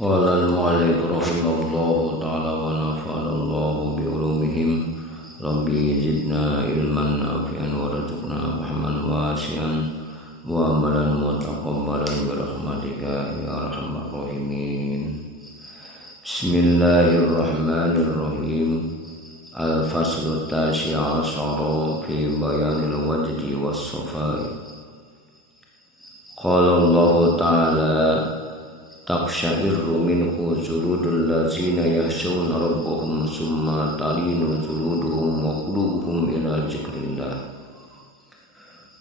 Qala al-mu'allif rahimahullahu ta'ala wa nafa'ana Allahu bi ulumihim. Rabbi zidna ilman nafi'an wa rzuqna fahman wasi'an wa amalan mutaqabbalan bi rahmatika ya arhamar rahimin. Bismillahirrahmanirrahim. Al-faslu tasya asyara fi bayanil wajdi was-safai. Qala Allah ta'ala taqsha'irru minhu juludul ladzina yakhshawna rabbahum summa talinu juluduhum wa qulubuhum ila dzikrillah.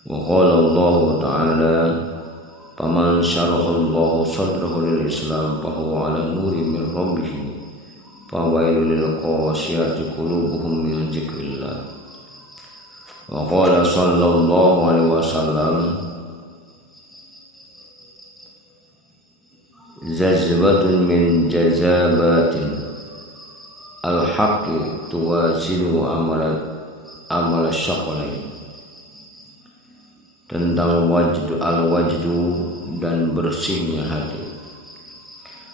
Wa qala Allah ta'ala faman syaraha Allah sadrahu lil Islam fa huwa 'ala nuri min rabbih fa wailul lil qasiyati qulubuhum min dzikrillah. Wa qala sallallahu alaihi wasallam zazbatun min jazabatin al-haqqi tuwazinu amal syaqalain. Tentang al-wajdu dan bersihnya hati.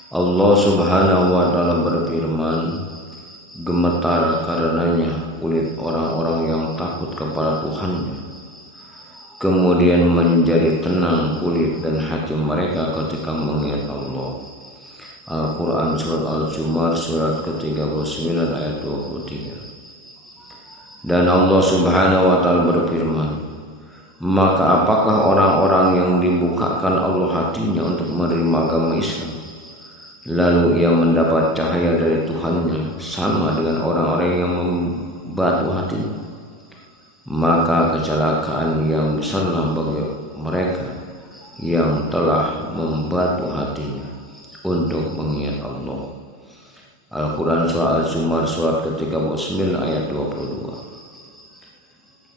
Allah subhanahu wa ta'ala berfirman, gemetar karenanya kulit orang-orang yang takut kepada Tuhannya, kemudian menjadi tenang kulit dan hati mereka ketika mengingat Allah. Al-Quran Surat Al-Zumar Surat ke-39 ayat 23. Dan Allah subhanahu wa ta'ala berfirman, maka apakah orang-orang yang dibukakan Allah hatinya untuk menerima agama Islam, lalu ia mendapat cahaya dari Tuhannya sama dengan orang-orang yang membatu hatinya? Maka kecelakaan yang besarlah bagi mereka yang telah membatu hatinya untuk mengingat Allah. Al-Quran Surah Al-Zumar Surat ke-39 ayat 22.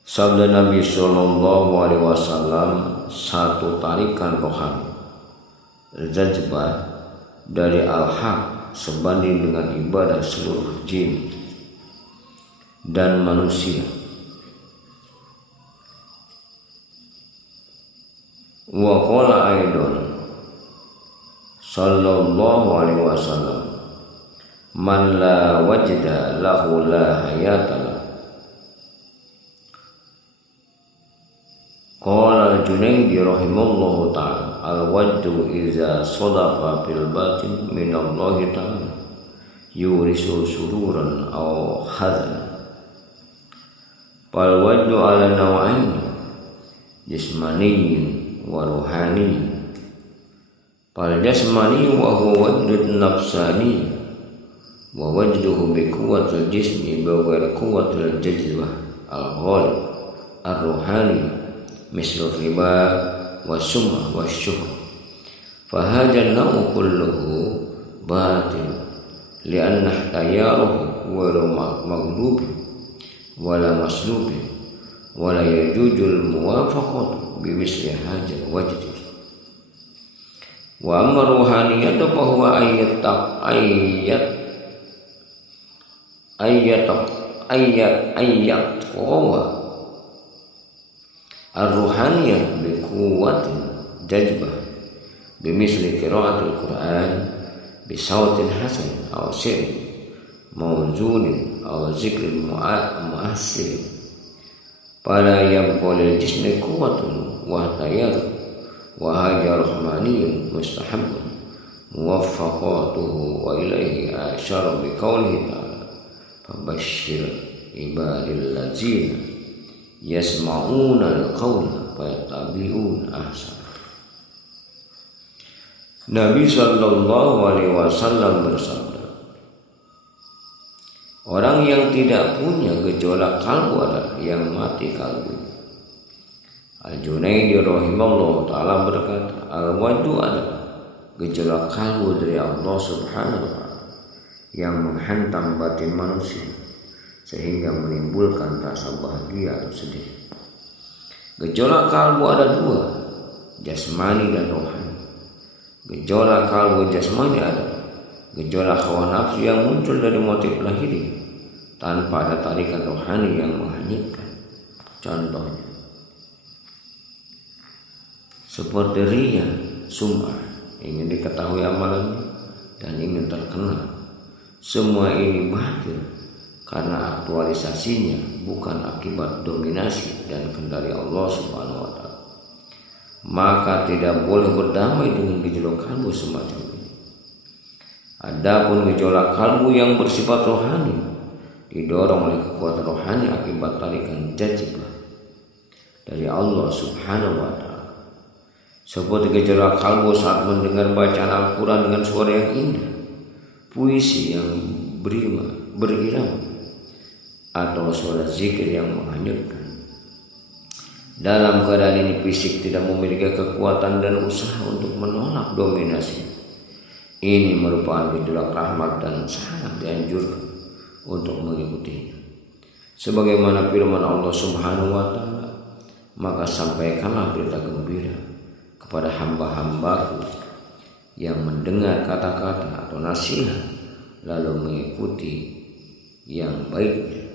Sabda Nabi Sallallahu Alaihi Wasallam, satu tarikan rohani zajbah dari al-haq sebanding dengan ibadah seluruh jin dan manusia. Wa qala aidan sallallahu alaihi wasallam man la wajda lahu la hayata lahu. Qala al-Junaydi rahimallahu ta'ala al-wajdu iza sadaqa fil batin min Allah ta'ala yurisu sururan aw hazan. Fal wajdu ala naw'ain jismaniyyin wa ruhani. Fal jasmani wa huwa wajdun nafsani wa wajduhu bi quwwatil jismi bi ghairi quwwatil jazbah al-ghalib ar-ruhani mislu riba wa sum'ah wa syuhr. Fa hadha an-naw'u kulluhu batil li'anna ihtiyaruhu ghairu maghlub wala maslub wala yajujul muwafaqatu bimisli hajal wajdi. Wa amma ruhaniyatu fa huwa ayat ar-ruhaniyah bi quwwatin jazbah bimisli qira'atil Qur'an bi sautin hasan aw sirrin mawzunin aw zikrin mu'assir. Fala yabqalil jismi quwwatun wa tayar wa haja rahmaniyun mustahabun muwaffaqatuhu wa ilaihi asyara bi qawlihi ta'ala fabashshir ibadil ladzina yasma'una al-qawla fayattabi'una ahsana. Nabi sallallahu alaihi wasallam bersabda, orang yang tidak punya gejolak kalbu adalah yang mati kalbu. Al-Junaydi rahimahullah ta'ala berkata, al-wajdu adalah gejolak kalbu dari Allah subhanahu wa ta'ala yang menghantam batin manusia sehingga menimbulkan rasa bahagia atau sedih. Gejolak kalbu ada dua, jasmani dan rohani. Gejolak kalbu jasmani adalah gejolak hawa nafsu yang muncul dari motif lahiriah tanpa ada tarikan rohani yang menghanyutkan. Contohnya seperti riya, sum'ah, ingin diketahui amalannya, dan ingin terkenal. Semua ini batil karena aktualisasinya bukan akibat dominasi dan kendali Allah Subhanahu wa taala. Maka tidak boleh berdamai dengan gejolak kalbu semacam ini. Adapun gejolak kalbu yang bersifat rohani didorong oleh kekuatan rohani akibat tarikan jazibah dari Allah Subhanahu wa taala. Seperti gejolak kalbu saat mendengar bacaan Al-Quran dengan suara yang indah, puisi yang berirama, atau suara zikir yang menghanyutkan. Dalam keadaan ini fisik tidak memiliki kekuatan dan usaha untuk menolak dominasi. Ini merupakan gejolak rahmat dan sangat dianjurkan untuk mengikutinya. Sebagaimana firman Allah Subhanahu wa taala, maka sampaikanlah berita gembira kepada hamba-hambaku yang mendengar kata-kata atau nasihat lalu mengikuti yang baiknya.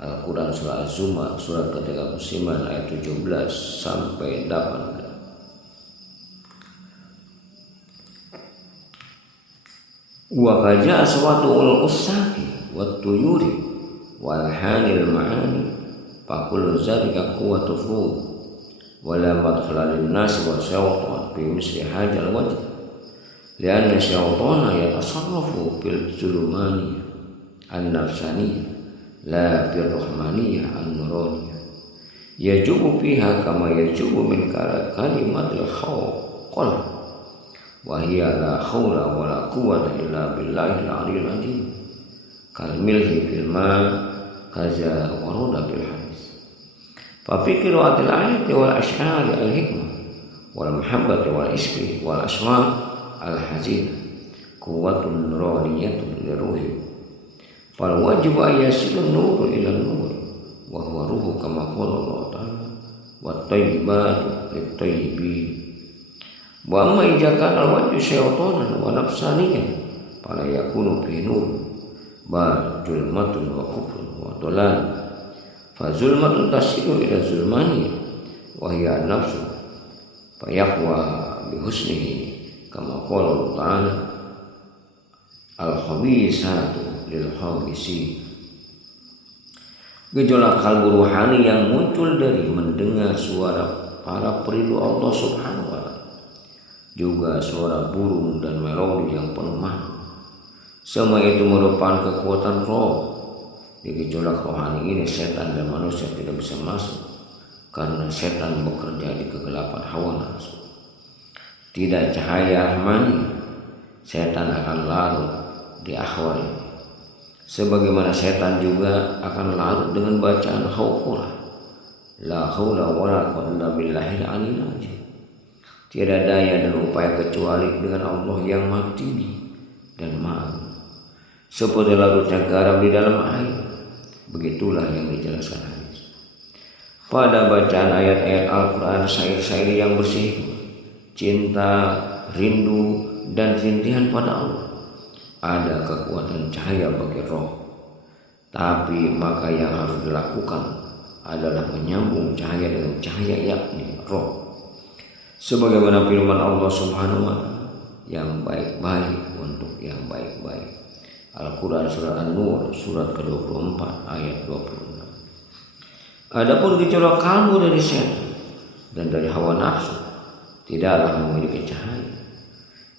Al-Quran surah Az-Zumar surat ke-39 ayat 17 sampai 18. Wa kaja aswatul usaki wat tuyuri wal hanil ma'ani fa kullu zalika quwwatu ruh wala madkhala lin nas wa syaitan bi misli hadzal wajh lianna syaitana yatasarrafu fil zulumani an-nafsaniyah la birrahmaniyah an-nuraniyah yajubu fiha kama yajubu min kalimatil khawqal wa hiya la hawla wa la quwwata illa billahil aliyyil azim kal milhi fil ma kaza warada bil hadis fa fi qira'atil ayati wal asy'ari al hikmah wal mahabbati wal isqi wal asma' al hazin quwwatun nuraniyatun liruhi fal wajib ayasilun nur ila nur wa huwa ruhu kama qala Allah ta'ala wat tayyibatu lit tayyibin wa amma ijakan al wajhu syaitanan wa nafsaniyan fala yakunu fi nur bal zulmatun wa kufrun wa dalal fa zulmatun tasilu ila zulmani wa hiya nafsu fa yaqwa bi husnihi kama qala Allah ta'ala al khabisatu lil khabisi. Gejolak kalbu ruhani yang muncul dari mendengar suara para perindu Allah Subhanahu wa taala, juga suara burung dan melodi yang penuh makna. Semua itu merupakan kekuatan roh. Di gejolak rohani ini setan dan manusia tidak bisa masuk karena setan bekerja di kegelapan hawa nafsu. Tidak cahaya rahmani, setan akan larut di akhwal ini. Sebagaimana setan juga akan larut dengan bacaan hauqula la haula wala quwwata illa billahil aliyyil azim. Tiada daya dan upaya kecuali dengan Allah yang Maha Tinggi dan Maha. Seperti larutnya garam di dalam air, begitulah yang dijelaskan hadis. Pada bacaan ayat-ayat Al-Quran, syair-syair yang bersih, cinta, rindu, dan rintihan pada Allah, ada kekuatan cahaya bagi roh. Tapi maka yang harus dilakukan adalah menyambung cahaya dengan cahaya, yakni roh. Sebagaimana firman Allah Subhanahu wa taala, yang baik-baik untuk yang baik-baik. Al-Quran surah An-Nur surat ke-24 ayat 26. Adapun gejolak kalbu dari setan dan dari hawa nafsu tidaklah memiliki cahaya,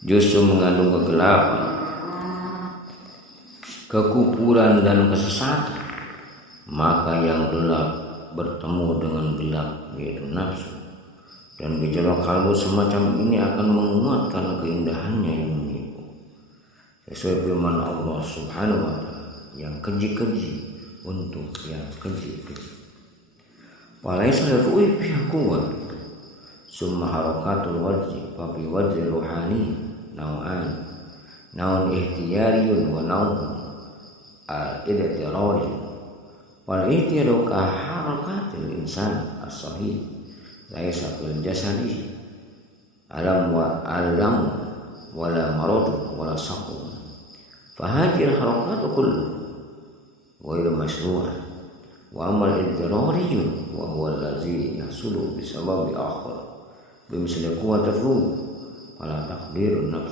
justru mengandung kegelapan, kekufuran dan kesesatan. Maka yang gelap bertemu dengan gelap, yaitu nafsu, dan gejolak kalbu semacam ini akan menguatkan keindahannya yang menipu. Sesuai firman Allah Subhanahu wa taala, yang keji-keji untuk yang keji-keji. Walaysa ru'i fi quwwat summa harakatul wajhi fa fi wajhi ruhani nau'an naun ihtiyariyun wa naun al-idtirari wal ihtiyaru ka harakatil insan as-sahih laisa fil jasadi alam wa alam wala marad wala saqam fa hadhihi al-harakatu kullu ghairu mashru'ah wa amal idtirari wa huwa allazi yahsulu bi sababi akhar bi misli quwwatir ruh wala taqdirun nafs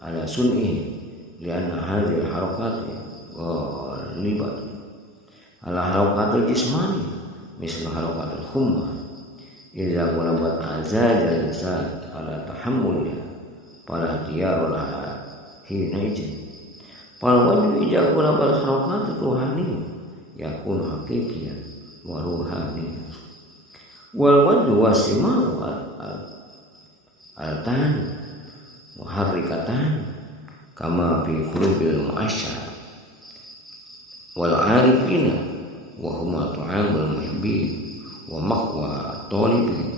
ala sun'i lianna hadhihi harakat libat ala harakatul jismani misal harakatul humma idza qalabat azaja lisan ala tahammuliha fala tiyarulaha hina ijin fal wajhu idza qalabat harakatul ruhani yakun haqiqiyan wa ruhani wal wajhu wasimau al-tan muharrikatan kama fi qulubil mu'asyar wal arifina wa huma ta'amul muhibbin wa maqwa talibin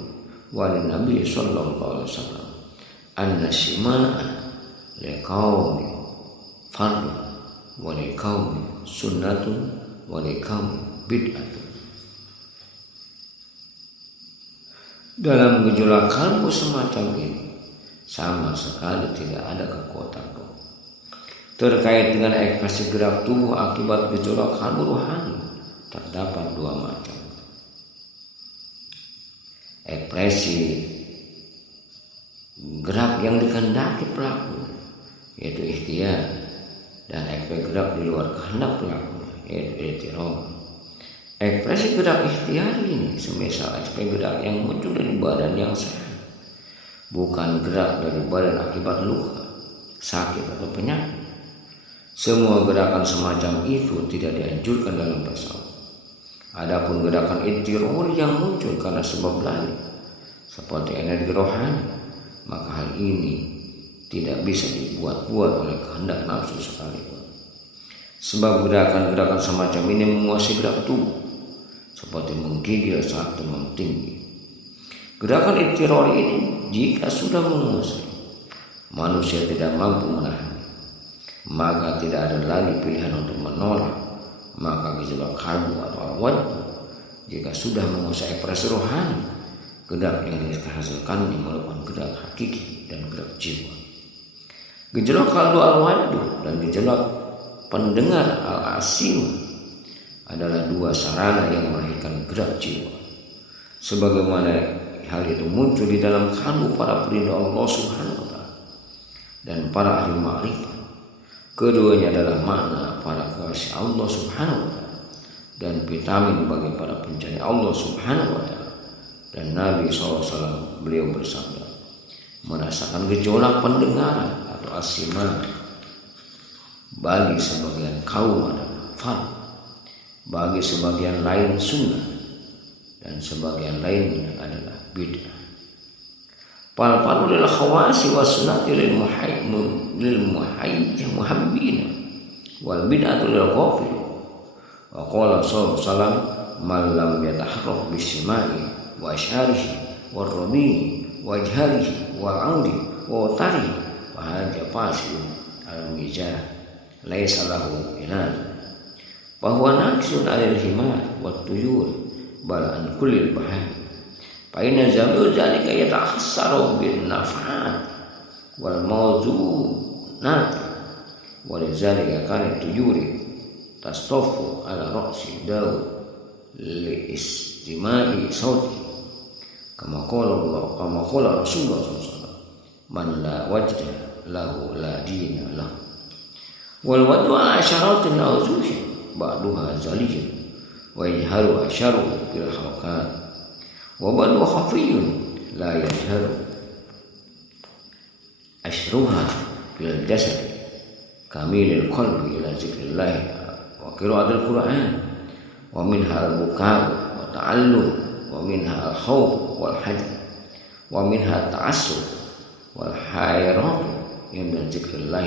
wa nabi sallallahu alaihi wasallam anna shima'a liqaumi fardhu wa liqaumi sunnatun wa liqaumi bid'atun. Dalam gejolak kalbu semacam ini sama sekali tidak ada kekuatan terkait dengan ekspresi gerak tubuh akibat gejolak kalbu rohani. Terdapat dua macam ekspresi gerak yang dikehendaki pelaku yaitu ikhtiar, dan ekspresi gerak di luar kehendak pelaku yaitu ihtiram. Ekspresi gerak ikhtiar ini semisal ekspresi gerak yang muncul dari badan yang sehat, bukan gerak dari badan akibat luka, sakit atau penyakit. Semua gerakan semacam itu tidak dianjurkan dalam tasawuf. Adapun gerakan intirori yang muncul karena sebab lain seperti energi rohani, maka hal ini tidak bisa dibuat-buat oleh kehendak nafsu sekalipun. Sebab gerakan-gerakan semacam ini menguasai gerak tubuh seperti menggigil saat demam tinggi. Gerakan intirori ini jika sudah menguasai, manusia tidak mampu menahan, maka tidak ada lagi pilihan untuk menolak. Maka gejolak kalbu atau al-wajhu jika sudah menguasai ekspresi rohani, gerak yang dihasilkan merupakan gerak hakiki dan gerak jiwa. Gejolak kalbu al-wajhu dan gejolak pendengar al-asim adalah dua sarana yang melahirkan gerak jiwa. Sebagaimana hal itu muncul di dalam kalbu para perindu Allah Subhanahu wa taala dan para ahli ma'rifat. Keduanya adalah makna para kekasih Allah Subhanahu wa taala dan vitamin bagi para pencari Allah Subhanahu wa taala. Dan Nabi SAW beliau bersabda, merasakan gejolak pendengaran atau asima bagi sebagian kaum adalah fard, bagi sebagian lain sunnah, dan sebagian lainnya adalah bid'ah. Fal fardu lil khawasi was sunnati lil muhabbina wal bid'atu lil ghafil. Wa qala sallallahu alaihi wasallam man lam yataharrak bisimai wa asyarihi wa rabi wa jahrihi wa audi wa tari wa haja fasil al mizan laisa lahu ilaj bahwa naqsun alil himar wa tuyur bal an kullil bahar fa inna zamul zalika yatahassaru bin naf'at wal mawzunat wa lizalika kana tuyuri tastafu ala ra'si daud li istima'i sauti kama qala Rasulullah SAW man la wajda lahu la dina lahu wal wadu asyaratin awzuhi ba'duha zalijun wa yajharu asyaru bil harakat wa badu khafiyun la yajharu asyruha bil jasad kamilil qalbi ila zikrillah wa qira'atul Qur'an wa minha al-buka' wa ta'allum wa minha al-khawf wal hajar wa minha ta'assub wal hayrat inda zikrillah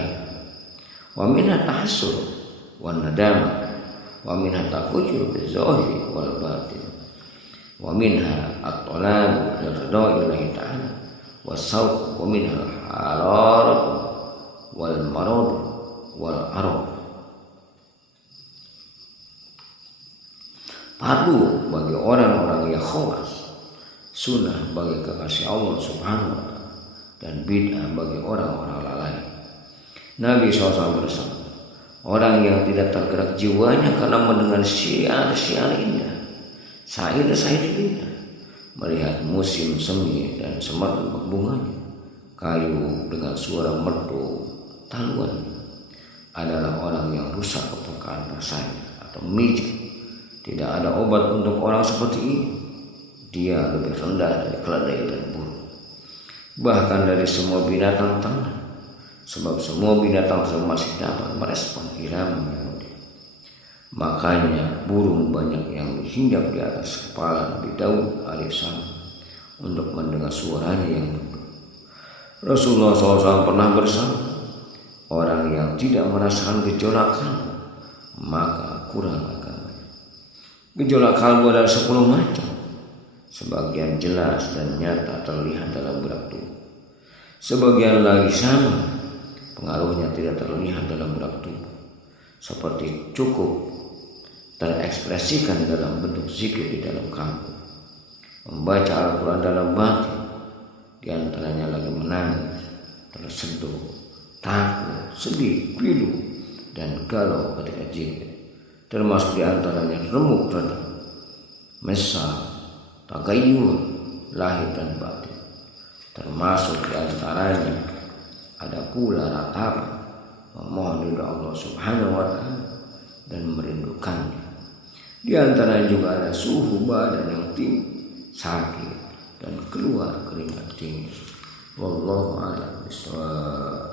wa minha tahassur wan nadama wa minha taqujur bil zahiri wal batin wa minha at-talab li ridaillahi ta'ala was sawq wa minha al-hararat wal marad wal arad. Fardu bagi orang-orang yang khawas, sunnah bagi kekasih Allah Subhanahu wa taala, dan bid'ah bagi orang-orang lalai. Nabi SAW bersabda, orang yang tidak tergerak jiwanya karena mendengar syiar-syiar indah, syair-syair indah, melihat musim semi dan semerbak bunganya, kayu dengan suara merdu taluan, adalah orang yang rusak kepekaan rasanya atau mijik. Tidak ada obat untuk orang seperti ini. Dia lebih rendah dari keledai dan burung, bahkan dari semua binatang tanah, sebab semua binatang masih dapat merespon irama melodi. Makanya burung banyak yang hinggap di atas kepala Nabi Daud alaihissalam untuk mendengar suaranya yang merdu. Rasulullah SAW pernah bersabda, orang yang tidak merasakan gejolak kalbu maka kurang agama. Gejolak kalbu ada 10 macam. Sebagian jelas dan nyata terlihat dalam berat tubuh. Sebagian lagi sama, pengaruhnya tidak terlihat dalam berat tubuh, seperti cukup terekspresikan dalam bentuk zikir di dalam kalbu, membaca Al-Quran dalam batin, diantaranya lagi menangis, tersentuh, takut, sedih, pilu, dan galau ketika zikir, termasuk diantaranya remuk redam, mesal, tagayyur, lahir dan batin. Termasuk diantaranya ada pula ratapan, memohon ridha Allah Subhanahu wa ta'ala dan merindukannya. Di antaranya juga ada suhu badan yang tinggi, sakit, dan keluar keringat dingin. Wallahu a'lam bishawab.